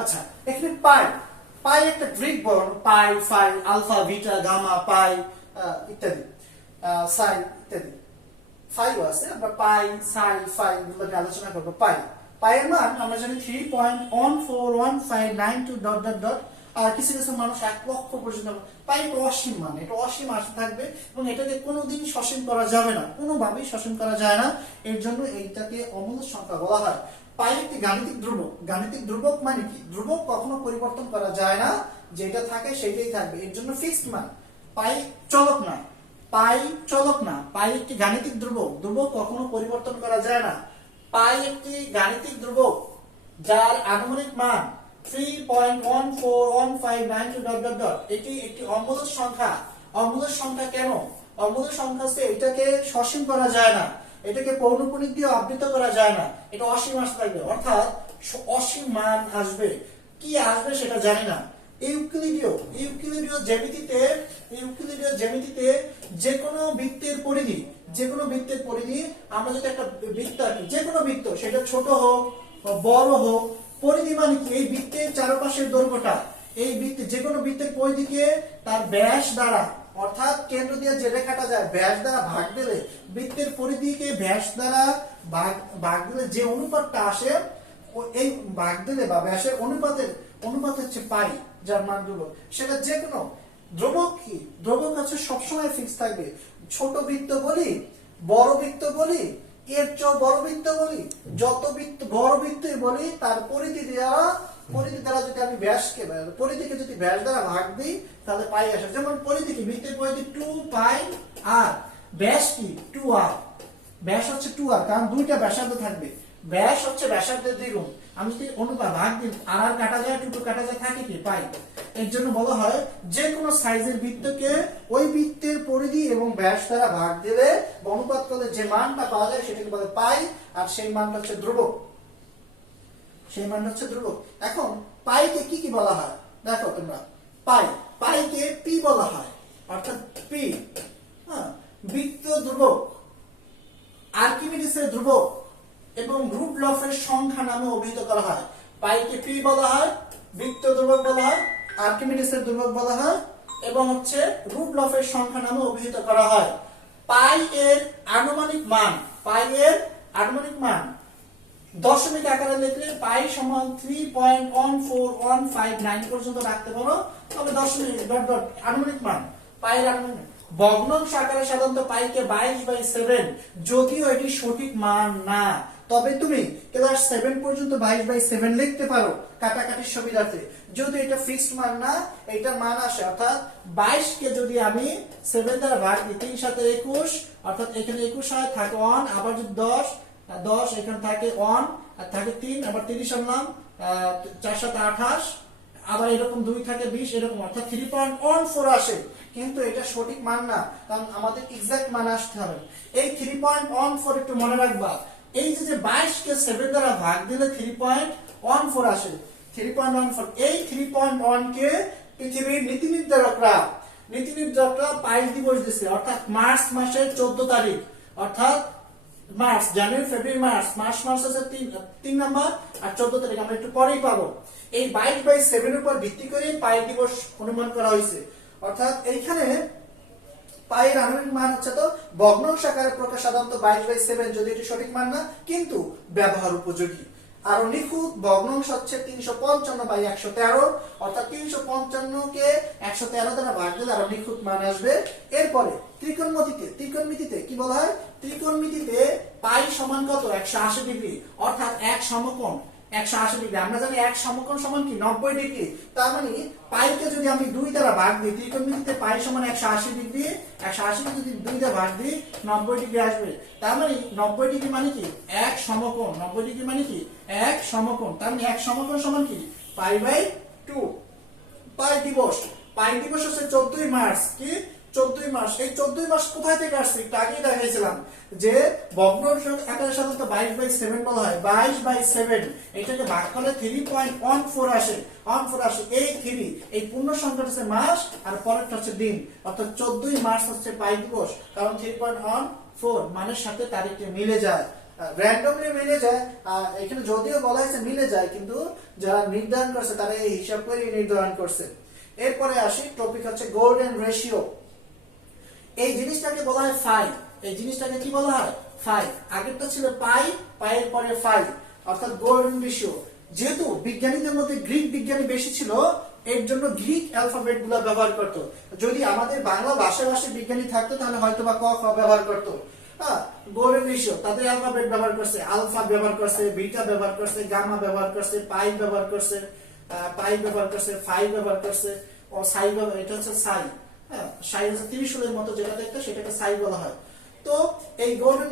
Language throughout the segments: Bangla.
আচ্ছা, এখানে পাই, পাই একটা গ্রিক বর্ণ, পাই, ফাই, আলফা, বিটা, গামা, পাই ইত্যাদি, সাই ইত্যাদি, ফাইও আছে। আমরা পাই, সাই, ফাই এগুলো নিয়ে আলোচনা করবো। পাই, পাইয়ের মান আমরা জানি 3.141592 ডট ডট ডট। আর কিছু কিছু মানুষ 1 লক্ষ পর্যন্ত। পাই একটা অসীম মান, এটা অসীম আসতে থাকবে এবং এটাকে কোনোদিন সসীম করা যাবে না, কোনোভাবেই সসীম করা যায় না। এর জন্য এইটাকে অমূল্য সংখ্যা বলা হয়। পাই একটি গাণিতিক ধ্রুবক। গাণিতিক ধ্রুবক মানে কি? ধ্রুবক কখনো পরিবর্তন করা যায় না, যেটা থাকে সেটাই থাকবে, এর জন্য ফিক্সড মান। পাই চলক না, পাই চলক না, পাই একটি গাণিতিক ধ্রুবক, ধ্রুবক কখনো পরিবর্তন করা যায় না। পাই একটি গাণিতিক ধ্রুবক যার আনুমানিক মান 3.141592 ডট ডট ডট। এটি একটি অমূল্য সংখ্যা। অমূল্য সংখ্যা কেন? অমূল্য সংখ্যা হচ্ছে এটাকে সসীম করা যায় না, এটাকে পৌনঃপুনিক দিয়ে আবৃত করা যায় না, এটা অসীম আসতে থাকবে, অর্থাৎ অসীম মান আসবে। কি আসবে সেটা জানি না। ইউক্লিডীয় জ্যামিতিতে যে কোনো বৃত্তের পরিধি, আমরা যদি একটা বৃত্ত আঁকি, যে কোনো বৃত্ত, সেটা ছোট হোক বা বড় হোক, পরিধি মানে কি? এই বৃত্তের চারপাশের দৈর্ঘ্যটা, এই বৃত্তে যে কোনো বৃত্তের পরিধিকে তার ব্যাস দ্বারা, অর্থাৎ কেন্দ্র দিয়ে যে রেখাটা যায় ব্যাস দ্বারা ভাগ দিলে, বৃত্তের পরিধিকে ব্যাস দ্বারা ভাগ দিলে যে অনুপাতটা আসে, এই ভাগ দিলে বা ব্যাসের অনুপাত হচ্ছে পাই, যার মান ধ্রুবক। সেটা যে কোনো ধ্রুবক। কি ধ্রুবক আছে? সবসময় ফিক্স থাকবে। ছোট বৃত্ত বলি, বড় বৃত্ত বলি, এর চেয়ে বড় বৃত্ত বলি, যত বৃত্ত বড় বৃত্তই বলি, তার পরিধি দ্বারা যদি আমি পরিধিকে যদি ব্যাস দ্বারা ভাগ দিই, তাহলে পাই আসে। যেমন পরিধিকে, বৃত্তের পরিধি 2 পাই আর, ব্যাস কি 2r, ব্যাস হচ্ছে 2r, কারণ দুইটা ব্যাসার্ধ থাকবে, ব্যাস হচ্ছে ব্যাসার্ধের দ্বিগুণ। আমি যদি অনুপাত ভাগ দিই, আর কাটা যায়, 2 কাটা যায়, থাকে কি পাই। এর জন্য বলা হয় যে কোনো সাইজের বৃত্তকে ওই বৃত্তের পরিধি এবং ব্যাস দ্বারা ভাগ দিলে, অনুপাত করলে যে মানটা পাওয়া যায় সেটাকে বলে পাই, আর সেই মানটা হচ্ছে ধ্রুবক। এখন পাইকে কি কি বলা হয় দেখো তোমরা। পাইকে পি বলা হয়, অর্থাৎ পি, বৃত্ত ধ্রুবক, আর্কিমিডিসের ধ্রুবক এবং রুটলফের সংখ্যা নামে অভিহিত করা হয়। পাইকে পি বলা হয়, বৃত্ত ধ্রুবক বলা হয়, আর্কিমিডিসের ধ্রুবক বলা হয় এবং হচ্ছে রুটলফের সংখ্যা নামে অভিহিত করা হয়। পাই এর আনুমানিক মান দশমিক আকারে লিখলে পাই সমান 3.14159 পর্যন্ত রাখতে পারো, তবে দশমিক ডট ডট আনুমানিক মান, পাইয়ের আনুমানিক। ভগ্নাংশ আকারে সাধারণত পাইকে 22/7, যদিও এটি সঠিক মান না, তবে তুমি ক্লাস 7 পর্যন্ত 22/7 লিখতে পারো কাটাকাটির সুবিধার্থে। যদি এটা ফিক্সড মান না, এটা মান আসে, অর্থাৎ 22 কে যদি আমি 7 দ্বারা ভাগ দিই, 3 সাথে 21, অর্থাৎ এখানে 21 হয়, থাকে 1, আবার যদি 10 এখানে থাকে 1 আর থাকে 3, আবার 30 আনলাম, 4 সাথে 28, আবার এরকম 2 থাকে 20, এরকম, অর্থাৎ 3.14 আসে। কিন্তু এটা সঠিক মান না, কারণ আমাদের এক্সাক্ট মান আসতে হবে। এই 3.14 একটু মনে রাখবা। এই যে 22 কে 7 দ্বারা ভাগ দিলে 3.14 আসে, 3.14। এই 3.1 কে পৃথিবীর নীতি নির্ধারকরা পাই দিবস দিছে, অর্থাৎ মার্চ মাসের 14 তারিখ, অর্থাৎ মার্চ, জানুয়ারি, ফেব্রুয়ারি, মার্চ হচ্ছে 3 নাম্বার, আর 14 তারিখ আমরা একটু পরেই পাবো। এই 22/7 এর উপর ভিত্তি করে পাই দিবস অনুমান করা হয়েছে। অর্থাৎ এইখানে পাইয়ের আনুমানিক মান হচ্ছে, তো ভগ্নাংশ আকারে প্রকাশ সাধারণত 22/7, যদি এটি সঠিক মান না, কিন্তু ব্যবহার উপযোগী। আর নিখুঁত ভগ্নাংশ হচ্ছে 355/113, অর্থাৎ 355 কে 113 দ্বারা ভাগ দিলে আরো নিখুঁত মান আসবে। এরপরে ত্রিকোণমিতিতে কি বলা হয়? ত্রিকোণমিতিতে পাই সমান কত? 180 ডিগ্রি, অর্থাৎ এক সমকোণ 180 ডিগ্রি। আমরা জানি এক সমকোণ সমান কি 90 ডিগ্রি। তার মানে পাইকে যদি আমি 2 দ্বারা ভাগ দিই, ত্রিকোণমিতিতে পাই সমান 180 ডিগ্রি, 180 কে যদি 2 দ্বারা ভাগ দিই 90 ডিগ্রি আসবে। তার মানে 90 ডিগ্রি মানে কি এক সমকোণ, 90 ডিগ্রি মানে কি এক সমকোণ। তার মানে এক সমকোণ সমান কি পাই/2। পাই দিবস হচ্ছে 14 মার্চ। কি 14 মার্চ? এই 14 মার্চ কোথায় থেকে আসছে? একটু আগেই দেখাইছিলাম যে ভগ্নাংশ আকারে সাধারণত 22/7 বলা হয়। 22/7 এটাকে ভাগ করলে 3.14 আসে। এই 3, এই পূর্ণ সংখ্যাটা হচ্ছে মাস, আর পরেরটা হচ্ছে দিন, অর্থাৎ 14 মার্চ হচ্ছে পাই দিবস, কারণ 3.14 মানের সাথে তারিখটি মিলে যায়। র্যান্ডমলি মিলে যায়, এখানে যদিও বলা হয়েছে মিলে যায়, কিন্তু যারা নির্ধারণ করছে তারা এই হিসাব করে নির্ধারণ করছে। এরপরে আসি, টপিক হচ্ছে গোল্ডেন রেশিও। এই জিনিসটাকে বলা হয় ফাই। এই জিনিসটাকে কি বলা হয়? ফাই। আগেরটা ছিল পাই, পাইয়ের পরে ফাই, অর্থাৎ গোল্ডেন রেশিও। যেহেতু বিজ্ঞানীদের মধ্যে গ্রিক বিজ্ঞানী বেশি ছিল, এর জন্য গ্রিক অ্যালফাবেট গুলো ব্যবহার করত। যদি আমাদের বাংলা ভাষাভাষী বিজ্ঞানী থাকতো তাহলে হয়তো বা ক খ ব্যবহার করতো। গোল্ডেন রেশিও তাদের অ্যালফাবেট ব্যবহার করছে, আলফা ব্যবহার করছে, বিটা ব্যবহার করছে, গামা ব্যবহার করছে, পাই ব্যবহার করছে, ফাই ব্যবহার করছে, ও সাই ব্যবহার, এটা হচ্ছে সাই। সাই হচ্ছে ত্রিশূলের মতো যেটা দেখতে, সেটাকে সাই বলা হয়। তো এই গোল্ডেন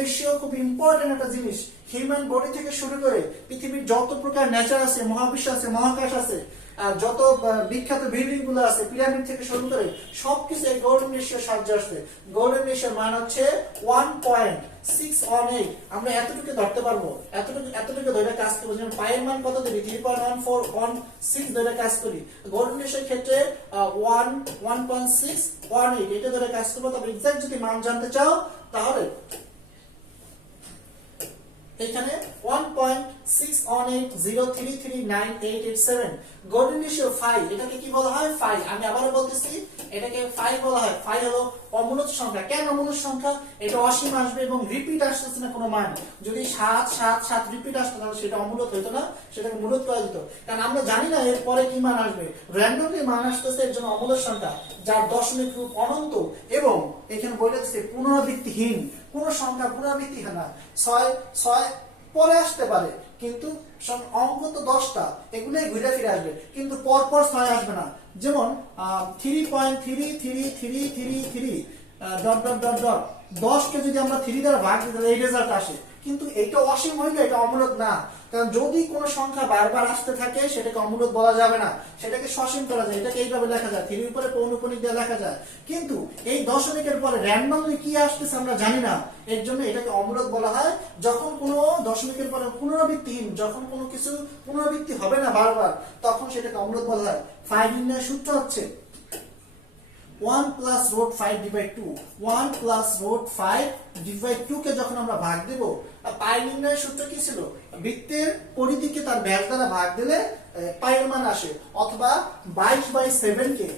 রেশিও খুব ইম্পর্টেন্ট একটা জিনিস। হিউম্যান বডি থেকে শুরু করে পৃথিবীর যত প্রকার নেচার আছে, মহাবিশ্ব আছে, মহাকাশ আছে, যত বিখ্যাত বিল্ডিং গুলো আছে, পিরামিড থেকে শুরু করে সবকিছু এই গোল্ডেন রেশিও সাহায্যে আসছে। গোল্ডেন রেশিওর মান হচ্ছে 1.618। আমরা এতটুকু ধরতে পারবো, এতটুকু ধরে কাজ করবো। যেমন পায়ের মান কত দেবে? 3.1416 ধরে কাজ করি। গোল্ডেন রেশিওর ক্ষেত্রে 1.618 এটা ধরে কাজ করবো। তবে এক্সাক্ট যদি মান জানতে চাও তাহলে এখানে 1.61803398887। গোল্ডেন রেশিও ফাই, এটাকে কি বলা হয়? ফাই। আমি আবারও বলতেছি, এটাকে ফাই বলা হয়। ফাই হলো অমূলত সংখ্যা। কেন অমূলত সংখ্যা? এটা অসীম আসবে এবং রিপিট আসতেছে না কোনো মান। যদি 7 রিপিট আসতো তাহলে সেটা অমূলত হতো না, সেটাকে মূলত করা যেত। কারণ আমরা জানি না এর পরে কি মান আসবে, র্যান্ডমলি মান আসতেছে, এর জন্য অমূলত সংখ্যা, যার দশমিক রূপ অনন্ত এবং এখানে বলে দিচ্ছে পুনরাবৃত্তিহীন। কোন সংখ্যা পুনরাবৃত্তি হয় না। 6 পরে আসতে পারে, কিন্তু অঙ্ক তো 10টা, এগুলোই ঘুরে ফিরে আসবে, কিন্তু পরপর 6 আসবে না। যেমন 3.3333 ডট ডট ডট ডট 10কে যদি আমরা 3 দ্বারা ভাগ দিই তাহলে এই রেজাল্ট আসে। কিন্তু এটা অসীম হইলে এটা অমূলত না। কারণ যদি কোনো সংখ্যা বারবার আসতে থাকে সেটাকে অমূলত বলা যাবে না, সেটাকে সসীম করা যায়। এটাকে এইভাবে লেখা যায়, 3 উপরে পৌনঃপুনিক দিয়ে লেখা যায়। কিন্তু এই দশমিকের পরে র্যান্ডমলি কি আসতেছে আমরা জানি না, এর জন্য এটাকে অমূলত বলা হয়। যখন কোনো দশমিকের পরে পুনরাবৃত্তিহীন, যখন কোনো কিছু পুনরাবৃত্তি হবে না বারবার, তখন সেটাকে অমূলত বলা হয়। ফাই নির্ণয়ের সূত্র হচ্ছে 1 plus root 5 divide 2। 1 plus root 5 divide 2 কে যখন আমরা ভাগ দেব, পাই নির্ণয়ের সূত্র কি ছিল? বৃত্তের পরিধিকে তার ব্যাস দ্বারা ভাগ দিলে পাইয়ের মান আসে, অথবা 22/7 কে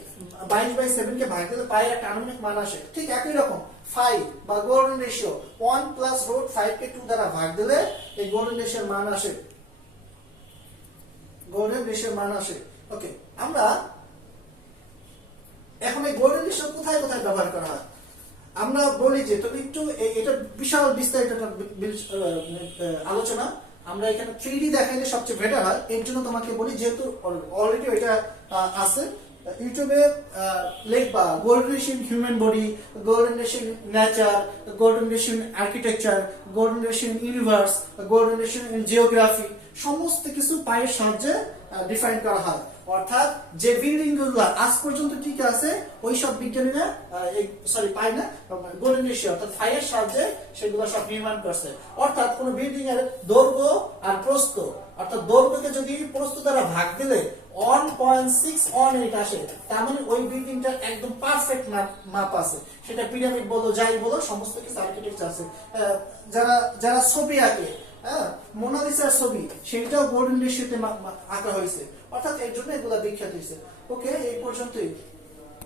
ভাগ দিলে পাইয়ের একটা আনুমানিক মান আসে। ঠিক একই রকম ফাই বা গোল্ডেন রেশিও 1 plus root 5 কে 2 দ্বারা ভাগ দিলে এই গোল্ডেন রেশিওর মান আসে। ওকে, আমরা এখন এই গোল্ডেন রেশিও কোথায় কোথায় ব্যবহার করা হয় আমরা বলি যে, তুমি একটু এটা বিশাল বিস্তারিত আলোচনা। আমরা এখানে 3D দেখাইলে সবচেয়ে বেটার হয়। এর জন্য তোমাকে বলি, যেহেতু অলরেডি এটা আছে, ইউটিউবে লিখবা golden ratio in human body, golden ratio in nature, golden ratio in architecture, golden ratio in universe, golden ratio in geography, সমস্ত কিছু পায়ের সাহায্যে ডিফাইন করা হয়। অর্থাৎ যে বিল্ডিং গুলো আজ পর্যন্ত ঠিক আছে, ওই সব বিজ্ঞানীরা পাই না গোল্ডেন রেশিও অর্থাৎ ফাইয়ের সাহায্যে সেগুলো সব নির্মাণ করছে। অর্থাৎ কোন বিল্ডিং এর দৈর্ঘ্য আর প্রস্থ, অর্থাৎ দৈর্ঘ্যকে যদি প্রস্থ দ্বারা ভাগ দিলে 1.618 আসে, তার মানে ওই বিল্ডিংটার একদম পারফেক্ট মাপ আছে। সেটা পিরামিড বলো, যাই বলো, সমস্ত কিছু আর্কিটেকচার আছে। যারা ছবি আঁকে, মোনালিসার ছবি, সেটাও গোল্ডেন রেশিওতে আঁকা হয়েছে। অর্থাৎ এর জন্য এগুলা বিখ্যাত হয়েছে। ওকে, এই পর্যন্তই।